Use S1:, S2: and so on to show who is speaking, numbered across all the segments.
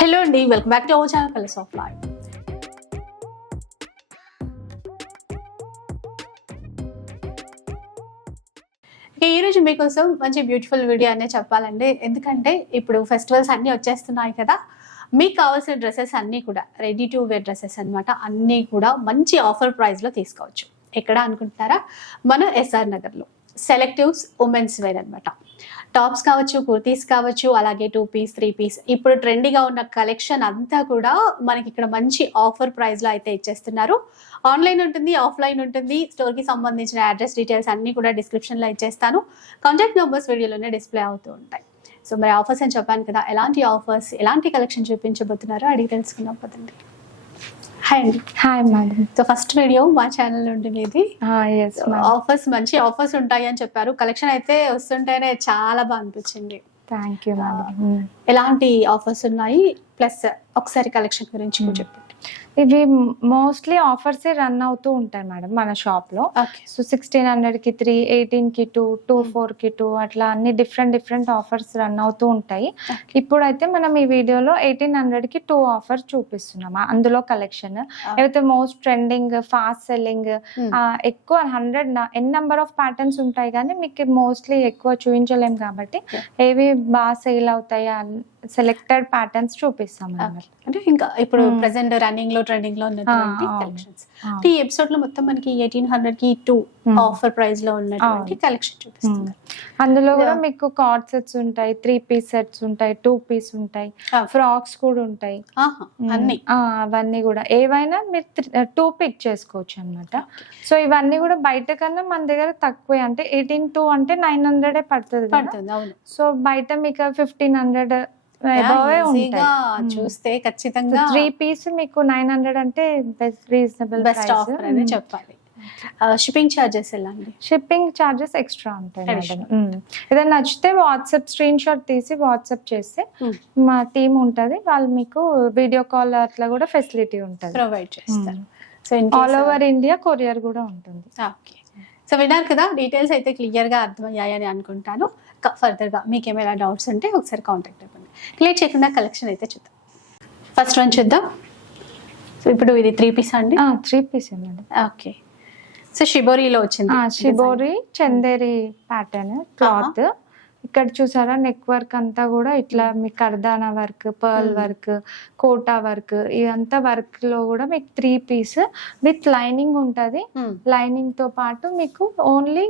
S1: Hello అండి welcome back to our channel colours of life ఈరోజు మీకోసం మంచి బ్యూటిఫుల్ వీడియో అనే చెప్పాలండి. ఎందుకంటే ఇప్పుడు ఫెస్టివల్స్ అన్నీ వచ్చేస్తున్నాయి కదా మీకు కావాల్సిన డ్రెస్సెస్ అన్నీ కూడా రెడీ టు వేర్ డ్రెస్సెస్ అన్నమాట అన్నీ కూడా మంచి ఆఫర్ ప్రైస్లో తీసుకోవచ్చు. ఎక్కడ అనుకుంటున్నారా? మన ఎస్ఆర్ నగర్లో. సెలెక్టివ్స్ ఉమెన్స్ వేర్ అనమాట టాప్స్ కావచ్చు కుర్తీస్ కావచ్చు అలాగే టూ పీస్ త్రీ పీస్. ఇప్పుడు ట్రెండీగా ఉన్న కలెక్షన్ అంతా కూడా మనకి ఇక్కడ మంచి ఆఫర్ ప్రైస్లో అయితే ఇచ్చేస్తున్నారు. ఆన్లైన్ ఉంటుంది ఆఫ్లైన్ ఉంటుంది. స్టోర్కి సంబంధించిన అడ్రస్ డీటెయిల్స్ అన్నీ కూడా డిస్క్రిప్షన్లో ఇచ్చేస్తాను. కాంటాక్ట్ నెంబర్స్ వీడియోలోనే డిస్ప్లే అవుతూ ఉంటాయి. సో మరి ఆఫర్స్ అని చెప్పాను కదా ఎలాంటి ఆఫర్స్ ఎలాంటి కలెక్షన్ చూపించబోతున్నారో అడిగి తెలుసుకుందాం పదండి. హాయ్ అండి hi madam so first video మా ఛానల్ నుండి మీది ఆఫర్స్ మంచి ఆఫర్స్ ఉంటాయి అని చెప్పారు. కలెక్షన్ అయితే వస్తుంటేనే చాలా బాగా అనిపించింది.
S2: Thank you. మేడం
S1: ఎలాంటి ఆఫర్స్ ఉన్నాయి? ప్లస్ ఒకసారి కలెక్షన్ గురించి కూడా చెప్పండి.
S2: ఇవి మోస్ట్లీ ఆఫర్స్ రన్ అవుతూ ఉంటాయి మేడం మన షాప్లో. ఓకే సో సిక్స్టీన్ హండ్రెడ్కి త్రీ ఎయిటీన్కి టూ టూ ఫోర్కి టూ అట్లా అన్ని డిఫరెంట్ డిఫరెంట్ ఆఫర్స్ రన్ అవుతూ ఉంటాయి. ఇప్పుడైతే మనం ఈ వీడియోలో ఎయిటీన్ హండ్రెడ్కి టూ ఆఫర్స్ చూపిస్తున్నాం అందులో కలెక్షన్ ఏవైతే most trending fast selling Hmm. ఎక్కువ hundred n number of patterns ఉంటాయి కానీ మీకు మోస్ట్లీ ఎక్కువ చూపించలేం కాబట్టి. ఏవి బాగా సేల్ అవుతాయి? సెలెక్టెడ్ ప్యాటర్న్స్ చూపిస్తాం.
S1: అంటే ఇంకా ఇప్పుడు Hmm. ప్రెసెంట్ రన్నింగ్లో ట్రెండింగ్లో ఉన్నటువంటి. కలెక్షన్స్. ఈ ఎపిసోడ్లో మొత్తం మనకి ఎయిటీన్ హండ్రెడ్కి టూ. ఆఫర్ ప్రైస్లో ఉన్నటువంటి కలెక్షన్ చూపిస్తుంది
S2: అందులో కూడా. మీకు కార్డ్ సెట్స్ ఉంటాయి త్రీ పీస్ సెట్స్ ఉంటాయి టూ పీస్ ఉంటాయి. ఫ్రాక్స్ కూడా ఉంటాయి. అన్ని. అవన్నీ కూడా. ఏవైనా మీరు టూ పిక్ చేసుకోవచ్చు అనమాట సో ఇవన్నీ కూడా బయట కన్నా మన దగ్గర తక్కువే. అంటే ఎయిటీన్ టూ అంటే నైన్ హండ్రెడ్ పడుతుంది సో బయట మీకు ఫిఫ్టీన్ హండ్రెడ్
S1: ఈజీగా చూస్తే ఖచ్చితంగా
S2: త్రీ పీస్ మీకు నైన్ హండ్రెడ్ అంటే
S1: బెస్ట్ రీజనబుల్ బెస్ట్ ఆఫర్ అని చెప్పాలి. షిప్పింగ్ చార్జెస్ ఎలా అండి
S2: షిప్పింగ్ చార్జెస్ ఎక్స్ట్రా ఉంటాయి. ఏదైనా నచ్చితే వాట్సాప్ స్క్రీన్ షాట్ తీసి వాట్సాప్ చేస్తే. మా టీం ఉంటుంది. వాళ్ళు మీకు వీడియో కాల్ అట్లా కూడా ఫెసిలిటీ ఉంటుంది. ప్రొవైడ్ చేస్తారు. So all over India courier కూడా ఉంటుంది.
S1: ఓకే సో విన్నారు కదా డీటెయిల్స్ అయితే క్లియర్గా అర్థమయ్యాయని అనుకుంటాను. ఫర్దర్గా మీకు ఏమైనా డౌట్స్ ఉంటే ఒకసారి కాంటాక్ట్ అవ్వండి. క్లియర్ చేయకుండా కలెక్షన్ అయితే చూద్దాం. ఫస్ట్ వన్ చూద్దాం. సో ఇప్పుడు ఇది త్రీ పీస్ అండి?
S2: Three piece madam
S1: okay so షిబోరిలో వచ్చింది
S2: షిబోరి చందేరి ప్యాటర్న్ క్లాత్ ఇక్కడ చూసారా నెక్ వర్క్ అంతా కూడా ఇట్లా మీకు కర్దానా work pearl. Work Kota work ఇదంతా వర్క్లో కూడా మీకు త్రీ పీస్ విత్ లైనింగ్ ఉంటది. లైనింగ్తో పాటు మీకు ఓన్లీ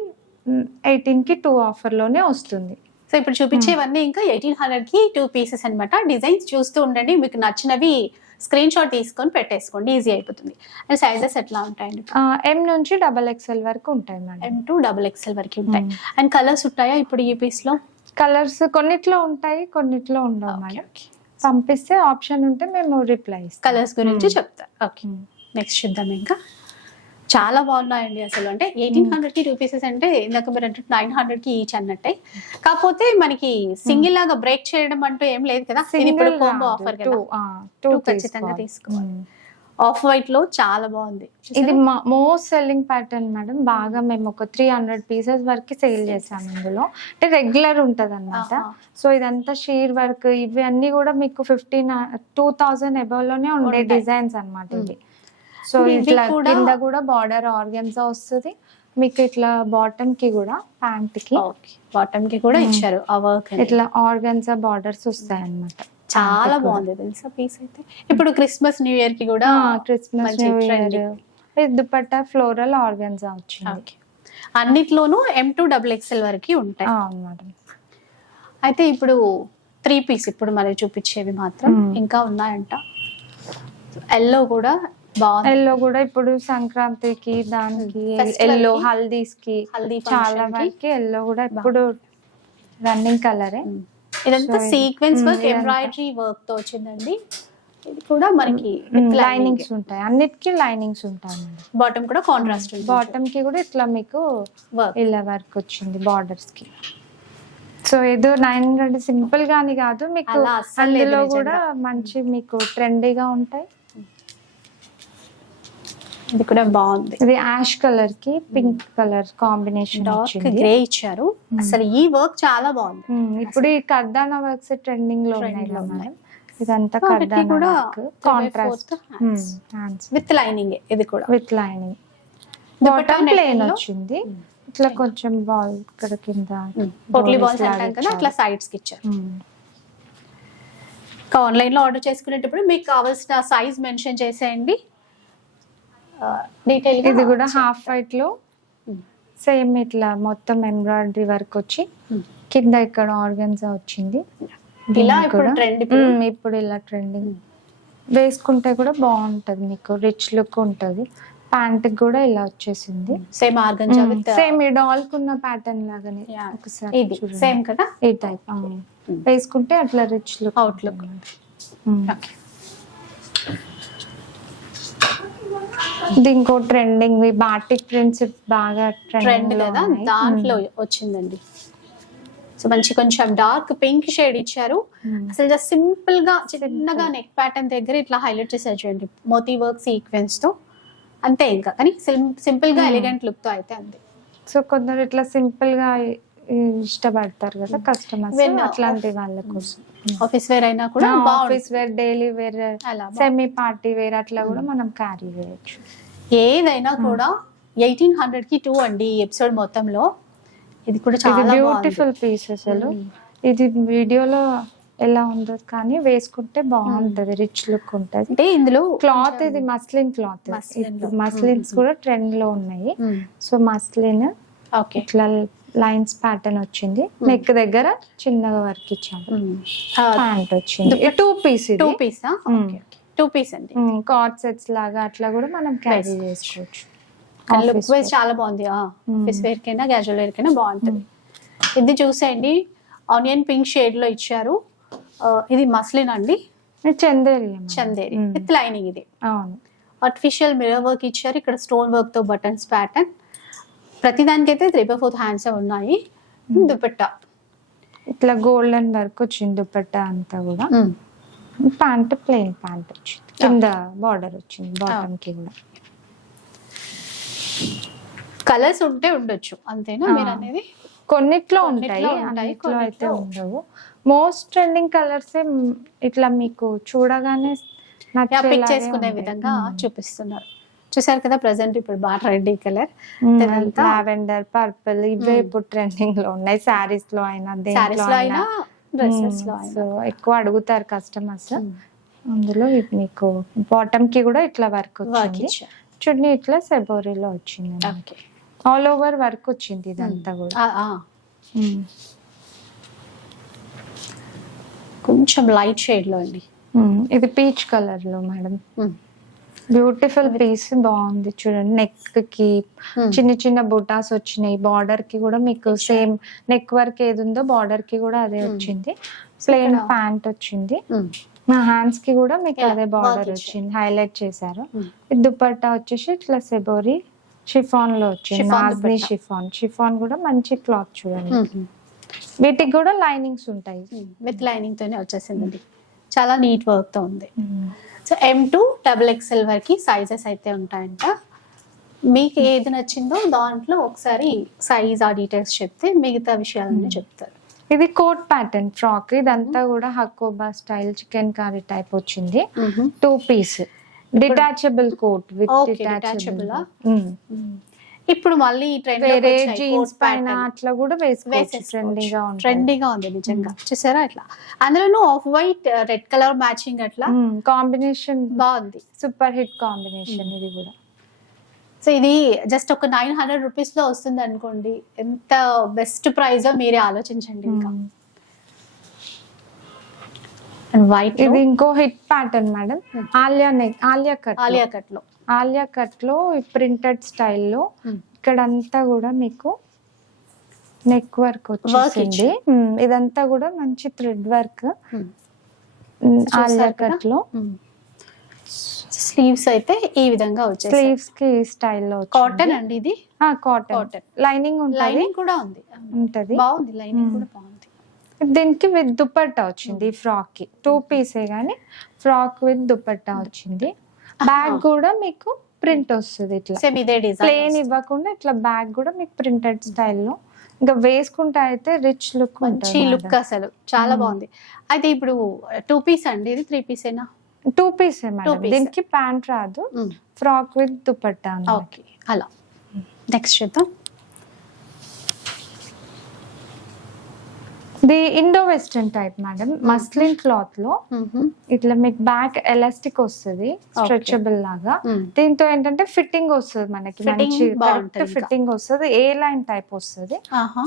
S2: ఎయిటీన్కి టూ ఆఫర్లోనే వస్తుంది.
S1: సో ఇప్పుడు చూపించేవన్నీ ఇంకా ఎయిటీన్ హండ్రెడ్కి టూ పీసెస్ అన్నమాట. డిజైన్స్ చూస్తూ ఉండండి. మీకు నచ్చినవి స్క్రీన్ షాట్ తీసుకొని పెట్టేసుకోండి. ఈజీ అయిపోతుంది. అండ్ సైజెస్ ఎట్లా ఉంటాయండి?
S2: ఎం నుంచి డబల్ ఎక్స్ఎల్ వరకు ఉంటాయి
S1: madam M two double XL వరకు ఉంటాయి. అండ్ కలర్స్ ఉంటాయా ఇప్పుడు ఈ పీస్లో?
S2: కలర్స్ కొన్నిట్లో ఉంటాయి కొన్నిట్లో ఉండవు మేడం పంపిస్తే ఆప్షన్ ఉంటే మేము రిప్లై
S1: కలర్స్ గురించి Hmm. చెప్తారు ఓకే నెక్స్ట్ చూద్దాం ఇంకా. చాలా బాగున్నాయండి అసలు. అంటే ఎయిటీన్ హండ్రెడ్కి టూ పీసెస్ అంటే ఇందాక మీరు అంటే నైన్ హండ్రెడ్కి ఈచ్ అన్నట్టే. కాకపోతే మనకి సింగిల్ లాగా బ్రేక్ చేయడం అంటూ ఏం లేదు కదా. ఇప్పుడు కాంబో ఆఫర్ కదా. టూ Two ఖచ్చితంగా తీసుకోవాలి. ఆఫ్ వైట్లో చాలా బాగుంది.
S2: ఇది మోస్ట్ సెల్లింగ్ ప్యాటర్న్ మేడం బాగా మేము ఒక త్రీ హండ్రెడ్ పీసెస్ వరకు సేల్ చేసాం ఇందులో. అంటే రెగ్యులర్ ఉంటది అనమాట. సో ఇదంతా షీర్ వర్క్ ఇవి అన్ని కూడా మీకు ఫిఫ్టీన్ టూ థౌజండ్ అబౌవ్లోనే ఉండే. డిజైన్స్ అన్నమాట ఇవి. సో ఇట్లా కూడా- కింద కూడా బార్డర్ ఆర్గన్సా వస్తుంది. మీకు ఇట్లా బాటమ్కి కూడా ప్యాంట్కి.
S1: బాటమ్కి కూడా. ఇచ్చారు ఆ వర్క్
S2: ఇట్లా ఆర్గన్సా బార్డర్స్ వస్తాయి అన్నమాట
S1: చాలా. బాగుంది తెలుసా పీస్ అయితే? ఇప్పుడు క్రిస్మస్ న్యూ ఇయర్కి కూడా
S2: Christmas new. Year dupatta floral organza వచ్చింది.
S1: అన్నిట్లోనూ ఎం టూ డబుల్ ఎక్స్ఎల్ వరకు ఉంటాయి. అయితే ఇప్పుడు త్రీ పీస్ ఇప్పుడు మరి చూపించేవి మాత్రం. ఇంకా ఉన్నాయంట. ఎల్లో కూడా
S2: ఎల్లో కూడా ఇప్పుడు సంక్రాంతికి దానికి ఎల్లో హల్దీస్కి? చాలా. వరకు ఎల్లో కూడా ఇప్పుడు రన్నింగ్ కలరే.
S1: ఇదంతా సీక్వెన్స్ వర్క్. ఎంబ్రాయిడరీ వర్క్తో వచ్చిందండి. ఇది కూడా మనకి లైనింగ్స్ ఉంటాయి.
S2: అన్నిటికీ లైనింగ్స్ ఉంటాయి
S1: బాటమ్ కూడా కాంట్రాస్ట్
S2: బాటమ్కి కూడా ఇట్లా మీకు ఇలా వర్క్ వచ్చింది బార్డర్స్కి. సో ఏదో నైన్ హండ్రెడ్ సింపుల్ గాని కాదు మీకు అందులో. కూడా మంచి మీకు ట్రెండీగా ఉంటాయి.
S1: ఇది కూడా బాగుంది.
S2: ఇది యాష్ కలర్కి pink colour combination
S1: dark grey ఇచ్చారు. అసలు ఈ వర్క్ చాలా బాగుంది.
S2: ఇప్పుడు ఈ కర్దానా వర్క్స్ ట్రెండింగ్లో ఉన్నాయి. మేడం ఇదంతా కర్దానా కూడా
S1: కాంట్రాస్ట్ విత్ లైనింగ్
S2: ఇది కూడా. With lining bottom plain? వచ్చింది. ఇట్లా కొంచెం బాల్ ఇక్కడ కింద
S1: పొట్లీ బాల్స్ అంటాం కదా. అట్లా సైడ్స్కి ఇచ్చారు. ఆన్లైన్లో ఆర్డర్ చేసుకునేటప్పుడు మీకు కావాల్సిన సైజ్ మెన్షన్ చేసేయండి. డీటెయిల్ ఇది
S2: కూడా హాఫ్ వైట్లో. సేమ్ ఇట్లా మొత్తం ఎంబ్రాయిడరీ వర్క్ వచ్చి ఉమ్. కింద ఇక్కడ ఆర్గన్స్ వచ్చింది.
S1: ఇలా ఇప్పుడు ట్రెండ్ ఇప్పుడు? ఉమ్, ఇప్పుడు ఇలా ట్రెండింగ్
S2: వేసుకుంటే కూడా బాగుంటది మీకు. రిచ్ లుక్ ఉంటది. ప్యాంట్ కూడా ఇలా వచ్చేసింది.
S1: సేమ్ ఆర్గంజా విత్
S2: సేమ్ ఈ డాల్ కున్న ప్యాటర్న్ లాగానే.
S1: ఒకసారి ఇది. సేమ్ కదా?
S2: ఈ టైప్ వేసుకుంటే అట్లా రిచ్ లుక్. ఓకే ఇది ఇంకో ట్రెండింగ్ బాటిక్ ప్రింట్స్
S1: బాగా ట్రెండ్ కదా దాంట్లో వచ్చిందండి. సో మంచి కొంచెం డార్క్ పింక్ షేడ్ ఇచ్చారు. అసలు జస్ట్ సింపుల్గా చిన్నగా నెక్ ప్యాటర్న్ దగ్గర ఇట్లా హైలైట్ చేశారు చూడండి. మోతీ వర్క్ సీక్వెన్స్తో. అంతే ఇంకా. కానీ సింపుల్గా Hmm. ఎలిగెంట్ లుక్తో అయితే అంతే.
S2: సో కొందరు ఇట్లా సింపుల్గా ఇష్టపడతారు కదా కస్టమర్స్ uh, అట్లాంటి వాళ్ళ కోసం.
S1: ఆఫీస్ వేర్ అయినా
S2: కూడా office wear daily wear. Semi party wear అట్లా కూడా మనం క్యారీ చేయొచ్చు.
S1: ఏదైనా కూడా ఎయిటీన్ హండ్రెడ్కి టూ అండి ఎపిసోడ్ మొత్తంలో. ఇది కూడా చాలా బ్యూటిఫుల్
S2: పీస్ అసలు. ఇది వీడియోలో ఎలా ఉందో కానీ వేసుకుంటే బాగుంటది రిచ్ లుక్ ఉంటది. అంటే ఇందులో క్లాత్ ఇది మస్లిన్ క్లాత్. మస్లిన్స్ కూడా ట్రెండ్లో ఉన్నాయి. సో మస్లిన్ ఓకే ఇట్లా లైన్స్ ప్యాటర్న్ వచ్చింది. నెక్ దగ్గర చిన్నగా వర్క్ ఇచ్చాము. ప్యాంట్ వచ్చింది.
S1: Two piece two piece Hmm. Two piece
S2: అండి. కార్డ్ సెట్స్ లాగా అట్లా కూడా మనం క్యారీ చేసుకోవచ్చు.
S1: లుక్ వైజ్ చాలా బాగుంది. ఆఫీస్ వేర్ కైనా క్యాజువల్ వేర్ కైనా బాగుంటుంది. ఇది చూసేయండి. ఆనియన్ పింక్ షేడ్లో ఇచ్చారు. ఆ, ఇది మస్లిన్ అండి.
S2: చందేరి.
S1: చందేరి. విత్ లైనింగ్ ఇది. అవును. ఆర్టిఫిషియల్ మిరర్ వర్క్ ఇచ్చారు. ఇక్కడ స్టోన్ వర్క్తో బటన్స్ ప్యాటర్న్ ప్రతి దానికైతే త్రీ బై ఫోర్త్ హ్యాండ్స్ ఉన్నాయి. దుపట్టా.
S2: ఇట్లా గోల్డెన్ వర్క్ వచ్చింది దుపట్టా అంతా కూడా. ప్యాంట్ ప్లెయిన్ ప్యాంట్ వచ్చింది. కింద బార్డర్ వచ్చింది బాటమ్కి కూడా.
S1: కలర్స్ ఉంటే ఉండొచ్చు అంతేనా. మీరు అనేది
S2: కొన్నిట్లో ఉంటాయి అన్నిట్లో అయితే ఉండవు. మోస్ట్ ట్రెండింగ్ కలర్స్ ఇట్లా మీకు చూడగానే
S1: పిక్ చేసుకునే. విధంగా మ్మ్. చూపిస్తున్నారు. చూసారు కదా ప్రజెంట్ ఇప్పుడు బాగా ట్రెండీ కలర్
S2: లావెండర్ పర్పుల్ ఇవే. ఇప్పుడు ట్రెండింగ్లో ఉన్నాయి. సారీస్లో అయినా సారీస్లో అయినా. డ్రెస్సెస్లో సో ఎక్కువ అడుగుతారు కస్టమర్స్. అందులో మీకు బాటమ్కి కూడా ఇట్లా వర్క్ వచ్చింది. చున్నీ ఇట్లా సెబోరీలో వచ్చింది ఆల్ ఓవర్ వర్క్ వచ్చింది ఇదంతా కూడా.
S1: కొంచెం లైట్ షేడ్లో అండి.
S2: ఇది పీచ్ కలర్లో మేడం బ్యూటిఫుల్ పీస్ బాగుంది చూడండి. నెక్కి చిన్న చిన్న బుటాస్ వచ్చినాయి. బార్డర్కి కూడా మీకు సేమ్ నెక్ వర్క్ ఏది ఉందో బార్డర్కి కూడా అదే. వచ్చింది. ప్లెయిన్ ప్యాంట్ వచ్చింది. మా హ్యాండ్స్కి కూడా మీకు అదే బార్డర్. వచ్చింది. హైలైట్ చేశారు. దుపట్టా వచ్చేసి ఇట్లా సెబోరి షిఫాన్లో వచ్చింది నాజ్ని. షిఫాన్. షిఫాన్ కూడా మంచి క్లాత్ చూడండి. వీటికి కూడా లైనింగ్స్ ఉంటాయి.
S1: విత్ లైనింగ్ తోనే వచ్చేసిందండి. చాలా నీట్ వర్క్తో ఉంది. So M two double XL వరకు సైజెస్ అయితే ఉంటాయంట. మీకు ఏది నచ్చిందో దాంట్లో ఒకసారి సైజ్ ఆ డీటెయిల్స్ చెప్తే మిగతా విషయాలన్నీ చెప్తారు.
S2: ఇది కోట్ ప్యాటర్న్ ఫ్రాక్ ఇదంతా కూడా hakoba style chicken curry type వచ్చింది. Two piece detachable coat
S1: with detachable? ఇప్పుడు మళ్ళీ ట్రెండ్ వేరే
S2: జీన్స్ పైన అట్లా కూడా వేసుకోవచ్చు ట్రెండింగ్గా
S1: ఉంటుంది ట్రెండీగా ఉంది నిజంగా. చూసారా అట్లా అందులోనూ off white red colour matching అట్లా
S2: కాంబినేషన్ బాగుంది. సూపర్ హిట్ కాంబినేషన్ ఇది కూడా.
S1: సో ఇది జస్ట్ ఒక నైన్ హండ్రెడ్ రూపీస్లో వస్తుంది అనుకోండి ఎంత బెస్ట్ ప్రైస్ మీరే ఆలోచించండి ఇంకా. అండ్ వైట్
S2: ఇది ఇంకో hit pattern madam. Alia neck Alia cut Alia కట్లో. ఆలియా కట్లో ప్రింటెడ్ స్టైల్లో ఇక్కడంతా కూడా మీకు నెక్ వర్క్ వచ్చేసింది. మ్మ్. ఇదంతా కూడా మంచి థ్రెడ్ వర్క్. ఆలియా చూసారు కదా? కట్లో
S1: స్లీవ్స్ అయితే ఈ విధంగా వచ్చేసి
S2: స్లీవ్స్కి స్టైల్లో
S1: కాటన్ అండి ఇది?
S2: కాటన్ కాటన్ లైనింగ్ ఉంటుంది?
S1: లైనింగ్ కూడా ఉంది. ఉంటది. బాగుంది. Lining Hmm. కూడా బాగుంది.
S2: దీనికి విత్ దుపట్టా వచ్చింది ఫ్రాక్కి టూ పీసే గానీ ఫ్రాక్ విత్ దుపట్టా వచ్చింది. బ్యాగ్ కూడా మీకు ప్రింట్ వస్తుంది ఇట్లా. సేమ్ ఇదే ప్లేన్ ఇవ్వకుండా ఇట్లా బ్యాగ్ కూడా మీకు ప్రింటెడ్ స్టైల్లో ఇంకా వేసుకుంటే అయితే రిచ్ లుక్ మంచి
S1: లుక్ అసలు. చాలా. బాగుంది. అయితే ఇప్పుడు టూ పీస్ అండి ఇది? త్రీ పీసేనా
S2: టూ పీస్. దీనికి ప్యాంట్ రాదు. Frock with dupatta.
S1: ఓకే. అలా. నెక్స్ట్ చూద్దాం.
S2: ఇది Indo western type madam. Muslin క్లాత్లో ఇట్లా మీకు బ్యాక్ ఎలాస్టిక్ వస్తుంది స్ట్రెచబుల్ లాగా. దీంతో ఏంటంటే ఫిట్టింగ్ వస్తుంది మనకి మంచి ఇంకా. ఫిట్టింగ్ వస్తుంది. ఏ లైన్ టైప్ వస్తుంది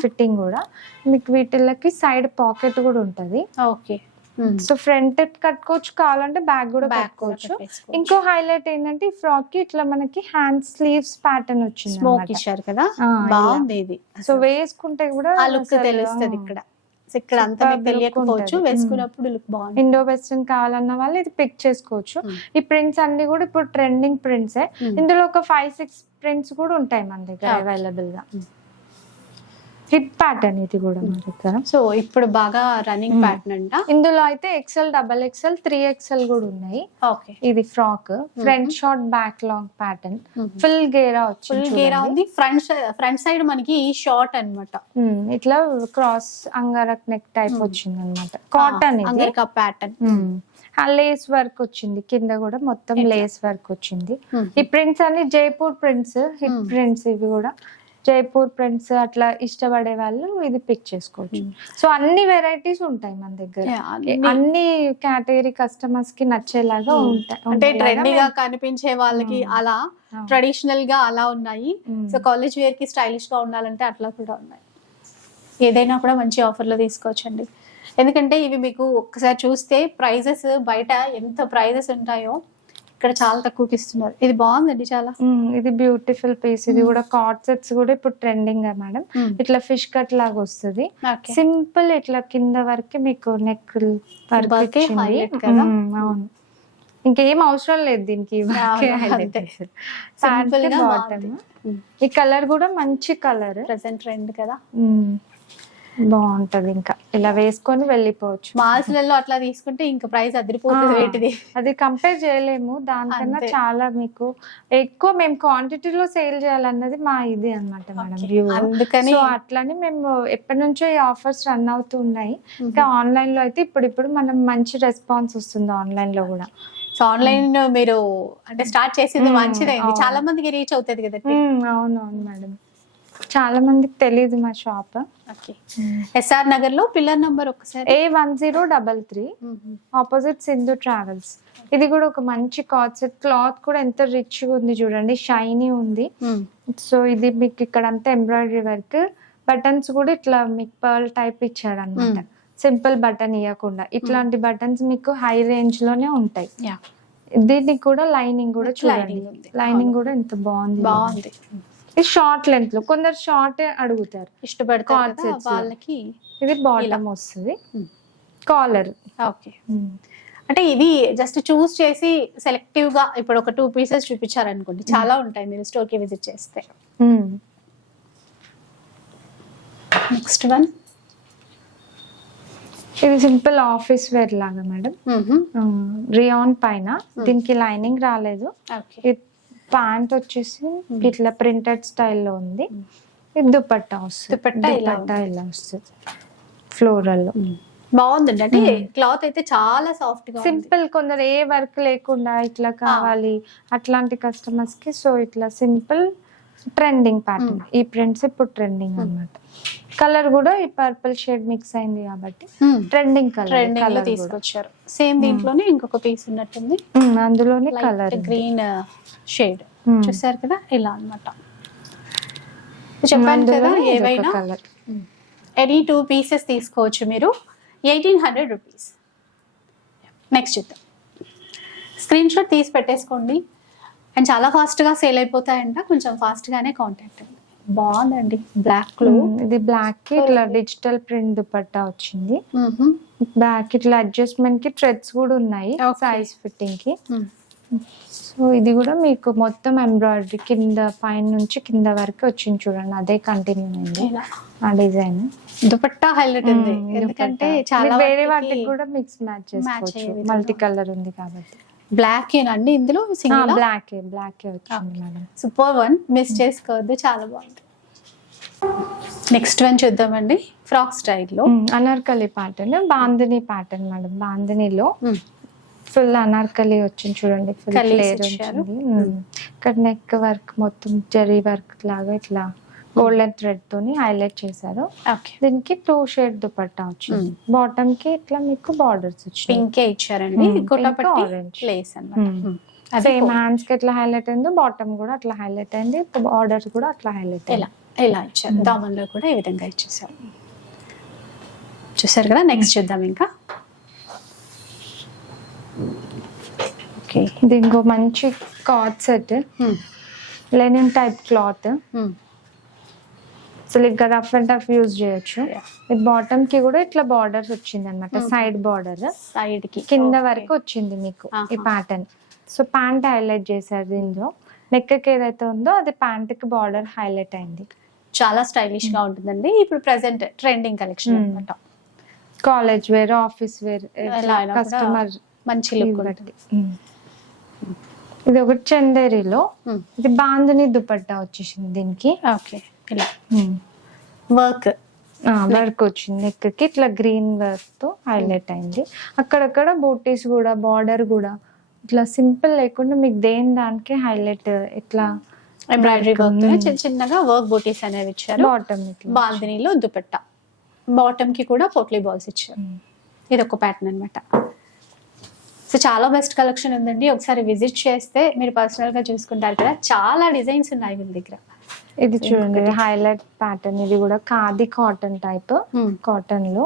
S2: ఫిట్టింగ్ కూడా. మీకు వీటిల్లకి సైడ్ పాకెట్ కూడా ఉంటది. ఓకే. సో ఫ్రంట్ కట్టుకోవచ్చు కావాలంటే బ్యాక్ కూడా కట్టుకోవచ్చు. ఇంకో హైలైట్ ఏంటంటే ఈ ఫ్రాక్కి ఇట్లా మనకి హ్యాండ్ స్లీవ్స్ ప్యాటర్న్ వచ్చింది
S1: స్మోక్. ఇచ్చారు కదా. బాగుంది ఇది సో వేసుకుంటే కూడా తెలుస్తుంది ఇక్కడ. ఇక్కడ అంతా Superb మీకు look తెలియకపోవచ్చు ఉంటది. వేసుకున్నప్పుడు లుక్ బాగుంది
S2: ఇండో వెస్టర్న్ కావాలన్న వాళ్ళు ఇది పిక్ చేసుకోవచ్చు Hmm. ఈ ప్రింట్స్ అన్ని కూడా ఇప్పుడు ట్రెండింగ్ ప్రింట్స్ Hmm. ఇందులో ఒక ఫైవ్ సిక్స్ ప్రింట్స్ కూడా ఉంటాయి మన దగ్గర. అవైలబుల్గా హిప్ ప్యాటర్న్ ఇది కూడా మన దగ్గర
S1: సో ఇప్పుడు బాగా రన్నింగ్. ప్యాటర్న్ అంట
S2: ఇందులో అయితే XL double XL three XL కూడా ఉన్నాయి ఓకే ఇది frock front short back long pattern. Full గేరా ఫుల్
S1: వచ్చింది గేరా. ఉంది ఫ్రంట్ ఫ్రంట్ సైడ్ మనకి షార్ట్ అన్నమాట
S2: Hmm, ఇట్లా క్రాస్ అంగారక్ నెక్ టైప్. వచ్చింది అనమాట కాటన్ ఇది ప్యాటర్న్. ఆ లేస్ వర్క్ వచ్చింది కింద కూడా మొత్తం? లేస్ వర్క్ వచ్చింది. ఈ ప్రింట్స్ అన్ని జైపూర్ ప్రింట్స్ హిట్. ప్రింట్స్ ఇవి కూడా జైపూర్ ప్రింట్స్ అట్లా ఇష్టపడే వాళ్ళు ఇది పిక్ చేసుకోవచ్చు Hmm. సో అన్ని వెరైటీస్ ఉంటాయి మన దగ్గర అన్ని కేటగిరీ కస్టమర్స్కి నచ్చేలాగా Hmm. ఉంటాయి
S1: అంటే ట్రెండీగా కనిపించే వాళ్ళకి Hmm. అలా. ట్రెడిషనల్గా అలా ఉన్నాయి Hmm. సో కాలేజ్ వేర్కి స్టైలిష్గా ఉండాలంటే అట్లా కూడా ఉన్నాయి ఏదైనా కూడా మంచి ఆఫర్లో తీసుకోవచ్చండి ఎందుకంటే ఇవి మీకు ఒక్కసారి చూస్తే ప్రైజెస్ బయట ఎంత ప్రైజెస్ ఉంటాయో ఇక్కడ చాలా తక్కువకి ఇస్తున్నారు ఇది బాగుందండి చాలా.
S2: ఇది బ్యూటిఫుల్ పీస్. ఇది. కూడా కార్డ్ సెట్స్ కూడా ఇప్పుడు ట్రెండింగ్ మేడం ఇట్లా ఫిష్ కట్ లాగా వస్తుంది. సింపుల్ ఇట్లా కింద వరకు మీకు నెక్ అవును. ఇంకేం అవసరం లేదు దీనికి. ఈ కలర్ కూడా మంచి కలర్
S1: ప్రెసెంట్ ట్రెండ్ కదా?
S2: బాగుంటది ఇంకా. ఇలా వేసుకొని వెళ్ళిపోవచ్చు.
S1: మాల్స్లలో అట్లా తీసుకుంటే ఇంకా ప్రైస్ అదిరిపోతుంది. వేటిది
S2: అది కంపేర్ చేయలేము. దానికన్నా. చాలా మీకు ఎక్కువ మేము క్వాంటిటీలో సేల్ చేయాలన్నది మా ఇది అన్నమాట మేడం. వ్యూ అందుకని అట్లని మేము ఎప్పటి నుంచో ఈ ఆఫర్స్ రన్ అవుతూ ఉన్నాయి. ఇంకా ఆన్లైన్లో అయితే ఇప్పుడు ఇప్పుడు మనం మంచి రెస్పాన్స్ వస్తుంది ఆన్లైన్లో కూడా.
S1: సో ఆన్లైన్ మీరు అంటే స్టార్ట్ చేసింది మంచిదైంది. చాలా మందికి రీచ్ అవుతుంది కదా
S2: మ్మ్, అవును అవును మేడం. చాలా మందికి తెలియదు మా షాప్.
S1: ఓకే. ఎస్ఆర్ నగర్లో పిల్లర్ నంబర్ ఒకసారి
S2: A one zero double three. Opposite Sindhu travels ఇది కూడా ఒక మంచి కాట్ సెట్ క్లాత్ కూడా ఎంత రిచ్ ఉంది చూడండి. షైనీ ఉంది. సో ఇది మీకు ఇక్కడ అంతా ఎంబ్రాయిడరీ వర్క్ బటన్స్ కూడా ఇట్లా మీకు పర్ల్ టైప్ ఇచ్చాడు అనమాట. సింపుల్ బటన్ ఇవ్వకుండా ఇట్లాంటి బటన్స్ మీకు హై రేంజ్లోనే ఉంటాయి. దీనికి కూడా లైనింగ్ కూడా చూడండి. లైనింగ్. కూడా ఎంత బాగుంది. బాగుంది. ఇది షార్ట్ లెంత్లో. కొందరు షార్ట్ అడుగుతారు.
S1: ఇష్టపడతారు. వాళ్ళకి
S2: ఇది బాటమ్ వస్తుంది. Hmm. Collar
S1: okay. అంటే ఇది జస్ట్ చూస్ చేసి సెలెక్టివ్గా ఇప్పుడు ఒక టూ పీసెస్ చూపించారనుకోండి చాలా ఉంటాయి మీరు స్టోర్కి విజిట్ చేస్తే. నెక్స్ట్ వన్
S2: ఇది సింపుల్ ఆఫీస్ వేర్ లాగా మేడం రియాన్ పైన. దీనికి లైనింగ్ రాలేదు. ఇది ప్యాంట్ వచ్చేసి ఇట్లా ప్రింటెడ్ స్టైల్లో ఉంది. ఇది దుపట్టా వస్తుంది. దుపట్టా ఇలా దుపట్టా ఇలా వస్తుంది? ఫ్లోరల్లో
S1: బాగుందండి. అంటే క్లాత్ అయితే చాలా సాఫ్ట్గా.
S2: సింపుల్ కొందరు ఏ వర్క్ లేకుండా ఇట్లా కావాలి అట్లాంటి కస్టమర్స్కి సో ఇట్లా సింపుల్ ట్రెండింగ్ ప్యాటర్న్. ఈ ప్రింట్స్ ఇప్పుడు ట్రెండింగ్ అన్నమాట. కలర్ కూడా ఈ పర్పుల్ షేడ్ మిక్స్ అయింది కాబట్టి Hmm. ట్రెండింగ్ కలర్ కలర్ తీసుకొచ్చారు.
S1: సేమ్ దీంట్లోనే ఇంకొక పీస్ ఉన్నట్టుంది.
S2: అందులోనే కలర్
S1: గ్రీన్ షేడ్. చూసారు కదా? ఇలా అన్నమాట. చెప్పాను కదా ఏవైనా? ఎనీ టూ పీసెస్ తీసుకోవచ్చు మీరు. ఎయిటీన్ హండ్రెడ్ రూపీస్ నెక్స్ట్ చూద్దాం. స్క్రీన్ షాట్ తీసి పెట్టేసుకోండి. అండ్ చాలా ఫాస్ట్గా సేల్ అయిపోతాయంట. కొంచెం ఫాస్ట్గానే కాంటాక్ట్ అండి బాగుందండి. బ్లాక్లో.
S2: ఇది బ్లాక్కి ఇట్లా డిజిటల్ ప్రింట్ దుపట్టా వచ్చింది. బ్యాక్ ఇట్లా అడ్జస్ట్మెంట్కి థ్రెడ్స్ కూడా ఉన్నాయి. సైజ్ ఫిట్టింగ్కి. సో ఇది కూడా మీకు మొత్తం ఎంబ్రాయిడరీ కింద పైన నుంచి కింద వరకు వచ్చింది చూడండి. అదే కంటిన్యూ అయింది. ఆ డిజైన్.
S1: దుపట్టా హైలైట్ ఉంది.
S2: ఎందుకంటే చాలా వేరే వాటికి కూడా మిక్స్ మ్యాచ్ చేసుకోవచ్చు. మల్టీ కలర్ ఉంది కాబట్టి.
S1: బ్లాక్ ఏనండి ఇందులో? సింగిల్?
S2: బ్లాక్ బ్లాక్ వచ్చింది
S1: మేడం సూపర్ వన్ మిస్ చేసుకోవద్దు. చాలా బాగుంది. నెక్స్ట్ వన్ చూద్దామండి. ఫ్రాక్ స్టైల్లో
S2: Anarkali pattern bandhani pattern madam బాందినిలో full Anarkali వచ్చింది చూడండి ఫుల్ ఫ్లేర్. వచ్చింది. ఇక్కడ నెక్ వర్క్ మొత్తం జరీ వర్క్ లాగా ఇట్లా గోల్డెన్ థ్రెడ్ తోని హైలైట్ చేశారు. ఓకే. దీనికి టూ షేడ్ దుపట్టా వచ్చింది. బాటమ్కి ఇట్లా మీకు బార్డర్స్ వచ్చింది
S1: పింకే ఇచ్చారండి. orange. ప్లేస్.
S2: అది సేమ్ హ్యాండ్స్కి ఎట్లా హైలైట్ అయిందో బాటమ్ కూడా అట్లా హైలైట్ అయింది. బార్డర్స్ కూడా అట్లా హైలైట్ ఇలా
S1: ఇలా ఇచ్చారు? దామన్లో కూడా ఈ విధంగా ఇచ్చేసారు. చూసారు కదా? నెక్స్ట్ చూద్దాం ఇంకా.
S2: ఓకే దీనికి ఒక మంచి co-ord set Hmm. Linen type cloth అసలు ఇంకా రఫ్ అండ్ టఫ్ యూజ్ చేయొచ్చు. బాటమ్కి కూడా ఇట్లా బార్డర్స్ వచ్చింది అనమాట సైడ్ బార్డర్ సైడ్కి. కింద. వరకు వచ్చింది మీకు ఈ. ప్యాటర్న్ సో ప్యాంట్ హైలైట్ చేశారు దీనిలో నెక్ ఏదైతే ఉందో అది ప్యాంట్కి బార్డర్ హైలైట్ అయింది.
S1: చాలా స్టైలిష్గా ఉంటుందండి. ఇప్పుడు ప్రెసెంట్ ట్రెండింగ్ కలెక్షన్ Hmm. అన్నమాట.
S2: College wear office wear customer మంచి లుక్ ఉంటుంది. ఇది ఒకటి చందేరిలో. ఇది బాందని దుపట్టా వచ్చేసింది దీనికి.
S1: ఓకే. ఇలా. వర్క్
S2: వర్క్ వచ్చింది నెక్కి ఇట్లా గ్రీన్ వర్క్తో హైలైట్ అయింది. అక్కడక్కడ బూటీస్ కూడా బార్డర్ కూడా. ఇట్లా సింపుల్ లేకుండా మీకు దేని దానికి హైలైట్ ఇట్లా
S1: ఎంబ్రాయిడరీ వర్క్. చిన్న చిన్నగా వర్క్ బూటీస్ అనేవి ఇచ్చారు. బాటమ్ బాల్దనీలో దుపట్టా. బాటమ్కి కూడా పోట్లీ బాల్స్ ఇచ్చారు. ఇది ఒక ప్యాటర్న్ అన్నమాట. సో చాలా బెస్ట్ కలెక్షన్ ఉందండి. ఒకసారి విజిట్ చేస్తే మీరు పర్సనల్గా చూసుకుంటారు కదా. చాలా డిజైన్స్ ఉన్నాయి వీళ్ళ దగ్గర.
S2: ఇది చూడండి హైలైట్ ప్యాటర్న్ ఇది కూడా ఖాదీ కాటన్ టైప్ కాటన్లో.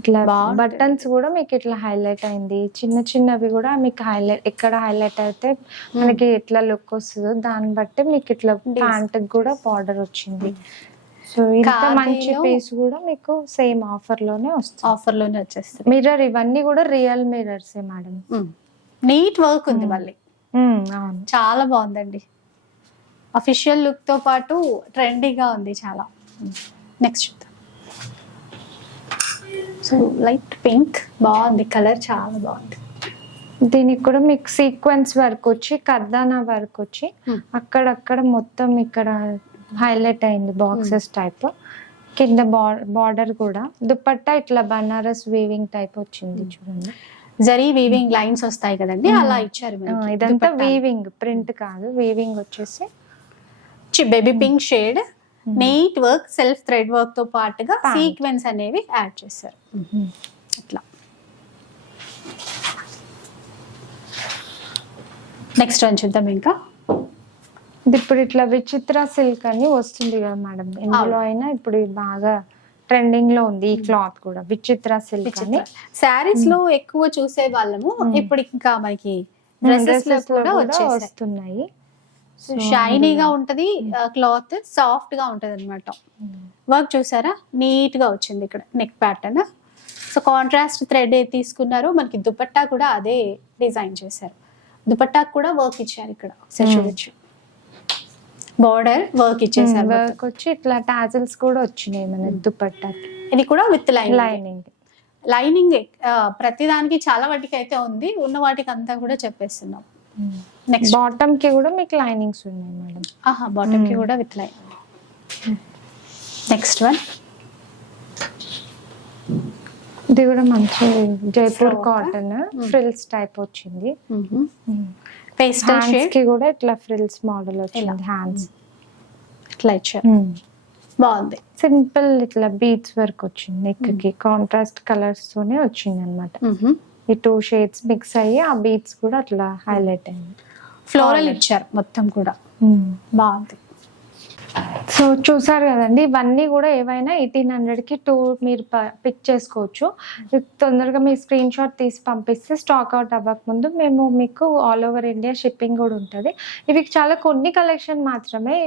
S2: ఇట్లా. బటన్స్ కూడా మీకు ఇట్లా హైలైట్ అయింది. చిన్న చిన్నవి కూడా మీకు హైలైట్ ఎక్కడ హైలైట్ అయితే మనకి ఎట్లా లుక్ వస్తుందో దాన్ని బట్టి మీకు ఇట్లా ప్యాంట్ కూడా బార్డర్ వచ్చింది. సో ఇంత మంచి పీస్ కూడా మీకు సేమ్ ఆఫర్లోనే వస్తుంది. ఆఫర్లోనే వచ్చేస్తుంది. మిర్రర్ ఇవన్నీ కూడా real mirrors madam
S1: neat work ఉంది మళ్ళీ. అవును. చాలా బాగుందండి. అఫీషియల్ లుక్తో పాటు ట్రెండీగా ఉంది చాలా. నెక్స్ట్ చూద్దాం. సో లైట్ పింక్ బాగుంది. కలర్ చాలా బాగుంది.
S2: దీనికి కూడా మీకు సీక్వెన్స్ వర్క్ వచ్చి కర్దానా వర్క్ వచ్చి Hmm. అక్కడక్కడ మొత్తం ఇక్కడ హైలైట్ అయింది బాక్సెస్ టైప్. కింద బార్డర్ కూడా. దుపట్టా ఇట్లా బనారస్ వీవింగ్ టైప్ వచ్చింది చూడండి.
S1: జరీ వీవింగ్ లైన్స్ వస్తాయి కదండి అలా ఇచ్చారు.
S2: ఇదంతా. వీవింగ్ ప్రింట్ కాదు వీవింగ్ వచ్చేసి.
S1: చి baby pink shade neat work self thread వర్క్తో పాటుగా. సీక్వెన్స్ అనేవి యాడ్ చేశారు. అట్లా. నెక్స్ట్ వన్ చూద్దాం ఇంకా.
S2: ఇప్పుడు ఇట్లా విచిత్ర సిల్క్ అని వస్తుంది కదా మేడం ఇందులో అయినా ఇప్పుడు బాగా ట్రెండింగ్లో ఉంది ఈ క్లాత్ కూడా. విచిత్ర సిల్క్ అని.
S1: శారీస్లో ఎక్కువ చూసే వాళ్ళము ఇప్పుడు ఇంకా మనకి డ్రెస్సెస్లో కూడా వస్తున్నాయి. షైనీగా ఉంటది క్లాత్ సాఫ్ట్గా ఉంటది అనమాట వర్క్ చూసారా? నీట్గా వచ్చింది ఇక్కడ neck pattern so contrast thread తీసుకున్నారు మనకి దుపట్టా కూడా అదే డిజైన్ చేశారు. దుపట్టా కూడా వర్క్ ఇచ్చారు ఇక్కడ. చూడొచ్చు. బార్డర్ వర్క్ ఇచ్చేసారు. వర్క్
S2: వచ్చి ఇట్లా టాజిల్స్ కూడా వచ్చినాయి మన దుపట్టాకి.
S1: ఇది కూడా విత్ లైన్ లైనింగ్ లైనింగ్ ప్రతి దానికి చాలా వాటికి అయితే ఉంది. ఉన్న వాటికి అంతా కూడా చెప్పేస్తున్నాం.
S2: నెక్స్ట్ బాటమ్కి కూడా మీకు లైనింగ్స్ ఉన్నాయి మేడం.
S1: ఆహా బాటమ్కి Hmm. కూడా విత్ లైన్ నెక్స్ట్ వన్
S2: ఇది కూడా మంచి జైపూర్? కాటన్ ఫ్రిల్స్ టైప్ వచ్చింది. పేస్టల్ హ్యాండ్స్ షేడ్కి కూడా ఇట్లా ఫ్రిల్స్ మోడల్ వచ్చింది హ్యాండ్స్
S1: ఇట్లా ఇచ్చారు. బాగుంది.
S2: సింపుల్ ఇట్లా బీట్స్ వర్క్ వచ్చింది నెక్కి. కాంట్రాస్ట్ కలర్స్ తోనే వచ్చింది అనమాట ఈ టూ షేడ్స్ మిక్స్ అయ్యి ఆ బీట్స్ కూడా అట్లా హైలైట్ అయింది.
S1: ఫ్లోరల్ ఇచ్చారు మొత్తం కూడా. బాగుంది.
S2: సో చూసారు కదండి ఇవన్నీ కూడా ఏవైనా ఎయిటీన్ హండ్రెడ్కి టూ మీరు పిక్ చేసుకోవచ్చు. తొందరగా మీ స్క్రీన్ షాట్ తీసి పంపిస్తే స్టాక్ అవుట్ అవ్వక ముందు మేము మీకు ఆల్ ఓవర్ ఇండియా షిప్పింగ్ కూడా ఉంటుంది. ఇవి చాలా కొన్ని కలెక్షన్ మాత్రమే.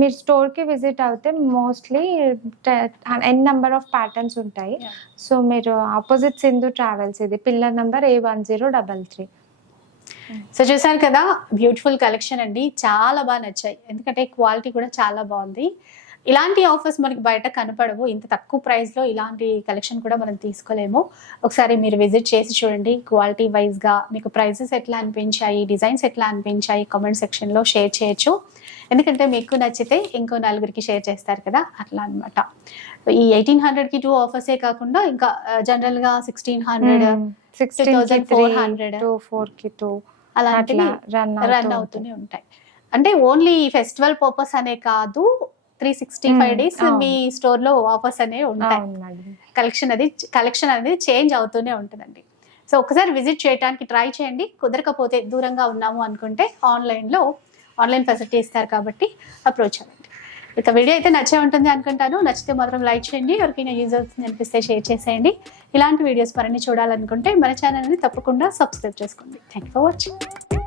S2: మీరు store కి విజిట్ అవుతే mostly n number of patterns ఉంటాయి. సో మీరు ఆపోజిట్ సింధు ట్రావెల్స్ ఇది pillar number A one zero double three
S1: so చూసారు కదా బ్యూటిఫుల్ కలెక్షన్ అండి. చాలా బాగా నచ్చాయి. ఎందుకంటే క్వాలిటీ కూడా చాలా బాగుంది. ఇలాంటి ఆఫర్స్ మనకి బయట కనపడవు. ఇంత తక్కువ ప్రైస్లో ఇలాంటి కలెక్షన్ కూడా మనం తీసుకోలేము. ఒకసారి మీరు విజిట్ చేసి చూడండి. క్వాలిటీ వైజ్గా మీకు ప్రైసెస్ ఎట్లా అనిపించాయి డిజైన్స్ ఎట్లా అనిపించాయి కామెంట్ సెక్షన్లో షేర్ చేయొచ్చు. ఎందుకంటే మీకు నచ్చితే ఇంకో నలుగురికి షేర్ చేస్తారు కదా అట్లా అన్నమాట. ఈ ఎయిటీన్ హండ్రెడ్కి టూ ఆఫర్సే కాకుండా ఇంకా జనరల్గా సిక్స్టీన్ హండ్రెడ్
S2: సిక్స్టీన్కి త్రీ 2400. టూ ఫోర్కి టూ అలాంటివి రన్ అవుతూనే ఉంటాయి.
S1: అంటే ఓన్లీ ఫెస్టివల్ పర్పస్ అనే కాదు త్రీ సిక్స్టీ ఫైవ్ డేస్. మీ స్టోర్లో ఆఫర్స్ అనేవి ఉంటాయి. కలెక్షన్ అది కలెక్షన్ అనేది చేంజ్ అవుతూనే ఉంటుందండి. సో ఒకసారి విజిట్ చేయడానికి ట్రై చేయండి. కుదరకపోతే దూరంగా ఉన్నాము అనుకుంటే ఆన్లైన్లో ఆన్లైన్ ఫెసిలిటీ ఇస్తారు కాబట్టి అప్రోచ్ అవ్వండి. ఇక వీడియో అయితే నచ్చే ఉంటుంది అనుకుంటాను. నచ్చితే మాత్రం లైక్ చేయండి. ఎవరికైనా యూజ్ అవుతుంది అనిపిస్తే షేర్ చేసేయండి. ఇలాంటి వీడియోస్ మరిన్ని చూడాలనుకుంటే మన ఛానల్ని తప్పకుండా సబ్స్క్రైబ్ చేసుకోండి. Thank for watching